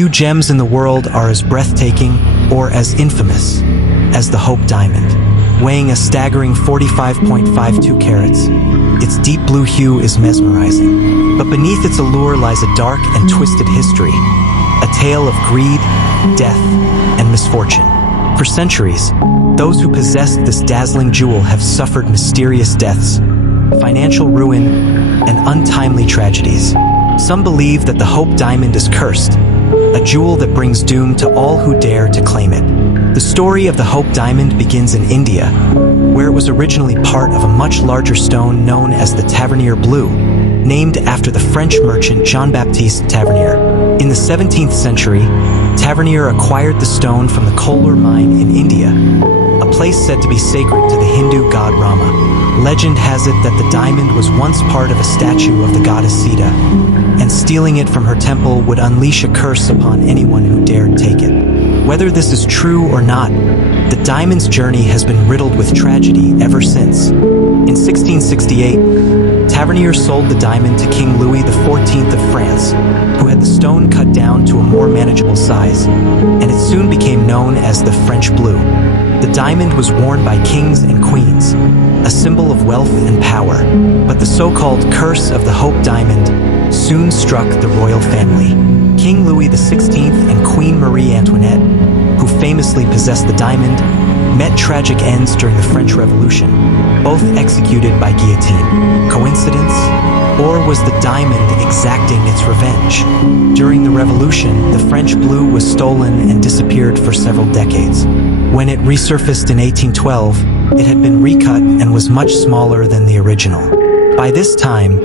Few gems in the world are as breathtaking or as infamous as the Hope Diamond. Weighing a staggering 45.52 carats, its deep blue hue is mesmerizing. But beneath its allure lies a dark and twisted history, a tale of greed, death, and misfortune. For centuries, those who possessed this dazzling jewel have suffered mysterious deaths, financial ruin, and untimely tragedies. Some believe that the Hope Diamond is cursed, a jewel that brings doom to all who dare to claim it. The story of the Hope Diamond begins in India, where it was originally part of a much larger stone known as the Tavernier Blue, named after the French merchant Jean-Baptiste Tavernier. In the 17th century, Tavernier acquired the stone from the Kolar mine in India, a place said to be sacred to the Hindu god Rama. Legend has it that the diamond was once part of a statue of the goddess Sita, and stealing it from her temple would unleash a curse upon anyone who dared take it. Whether this is true or not, the diamond's journey has been riddled with tragedy ever since. In 1668, Tavernier sold the diamond to King Louis XIV of France, who had the stone cut down to a more manageable size, and it soon became known as the French Blue. The diamond was worn by kings and queens, a symbol of wealth and power, but the so-called curse of the Hope Diamond soon struck the royal family. King Louis XVI and Queen Marie Antoinette, who famously possessed the diamond, met tragic ends during the French Revolution, both executed by guillotine. Coincidence? Or was the diamond exacting its revenge? During the Revolution, the French blue was stolen and disappeared for several decades. When it resurfaced in 1812, it had been recut and was much smaller than the original. By this time,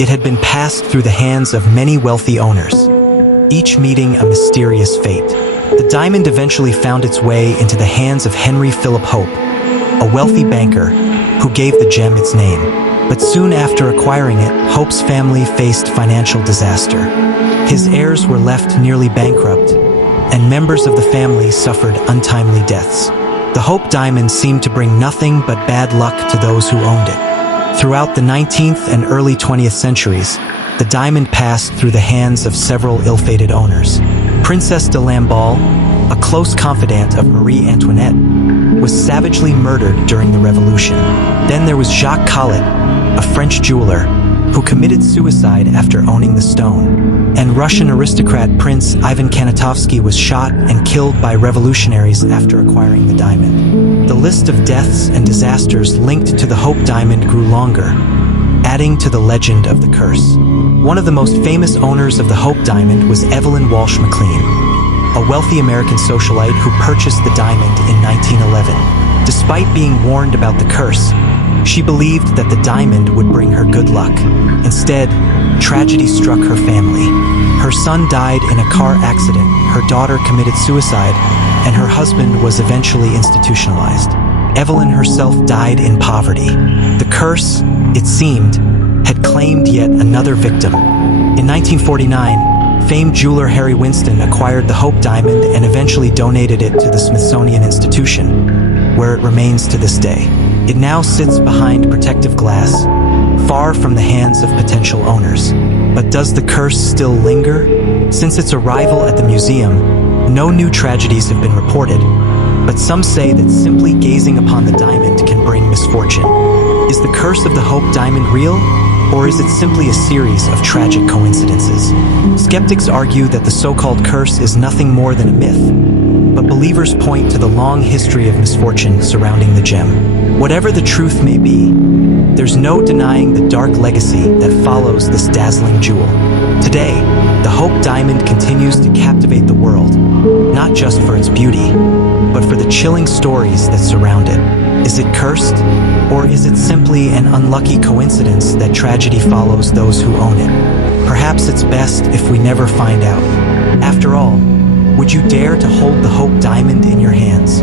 it had been passed through the hands of many wealthy owners, each meeting a mysterious fate. The diamond eventually found its way into the hands of Henry Philip Hope, a wealthy banker who gave the gem its name. But soon after acquiring it, Hope's family faced financial disaster. His heirs were left nearly bankrupt, and members of the family suffered untimely deaths. The Hope Diamond seemed to bring nothing but bad luck to those who owned it. Throughout the 19th and early 20th centuries, the diamond passed through the hands of several ill-fated owners. Princess de Lamballe, a close confidant of Marie Antoinette, was savagely murdered during the Revolution. Then there was Jacques Collet, a French jeweler, who committed suicide after owning the stone. And Russian aristocrat Prince Ivan Kanatovsky was shot and killed by revolutionaries after acquiring the diamond. The list of deaths and disasters linked to the Hope Diamond grew longer, adding to the legend of the curse. One of the most famous owners of the Hope Diamond was Evelyn Walsh McLean, a wealthy American socialite who purchased the diamond in 1911. Despite being warned about the curse, she believed that the diamond would bring her good luck. Instead, tragedy struck her family. Her son died in a car accident, her daughter committed suicide, and her husband was eventually institutionalized. Evelyn herself died in poverty. The curse, it seemed, had claimed yet another victim. In 1949, famed jeweler Harry Winston acquired the Hope Diamond and eventually donated it to the Smithsonian Institution, where it remains to this day. It now sits behind protective glass, far from the hands of potential owners. But does the curse still linger? Since its arrival at the museum, no new tragedies have been reported, but some say that simply gazing upon the diamond can bring misfortune. Is the curse of the Hope Diamond real, or is it simply a series of tragic coincidences? Skeptics argue that the so-called curse is nothing more than a myth, but believers point to the long history of misfortune surrounding the gem. Whatever the truth may be, there's no denying the dark legacy that follows this dazzling jewel. Today, the Hope Diamond continues to captivate the world, not just for its beauty, but for the chilling stories that surround it. Is it cursed, or is it simply an unlucky coincidence that tragedy follows those who own it? Perhaps it's best if we never find out. After all, would you dare to hold the Hope Diamond in your hands?